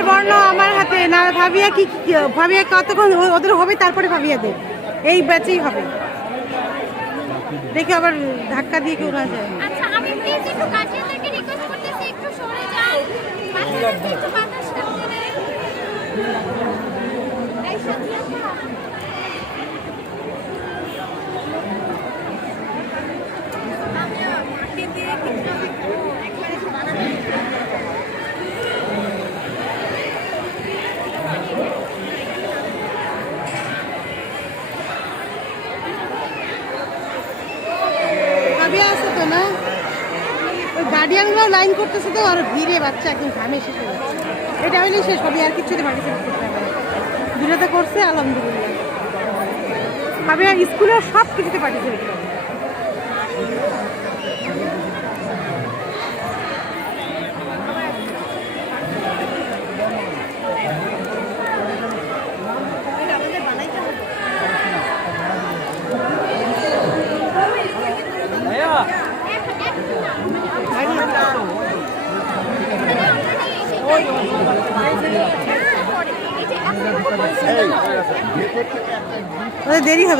আমার বর্ণ আমার হাতে না ভাবিয়া কি ভাবিয়া কতক্ষণ ওদের হবে তারপরে ভাবিয়া দে এই ব্যাচেই হবে দেখে আবার ধাক্কা দিয়ে কেউ না যায় আচ্ছা ভাবিয়া আছে তো না? ওই গার্ডিয়ানরাও লাইন করতেছে তো, আর ভিড়ে বাচ্চা একদম ঘামে শেষ যাচ্ছে। এটা হইলেই শেষ হবে আর কিছু বাকি। দুটাতে করছে, আলহামদুলিল্লাহ। আমি স্কুলেও সব কিছুতে পাঠিয়েছে দেরি হবে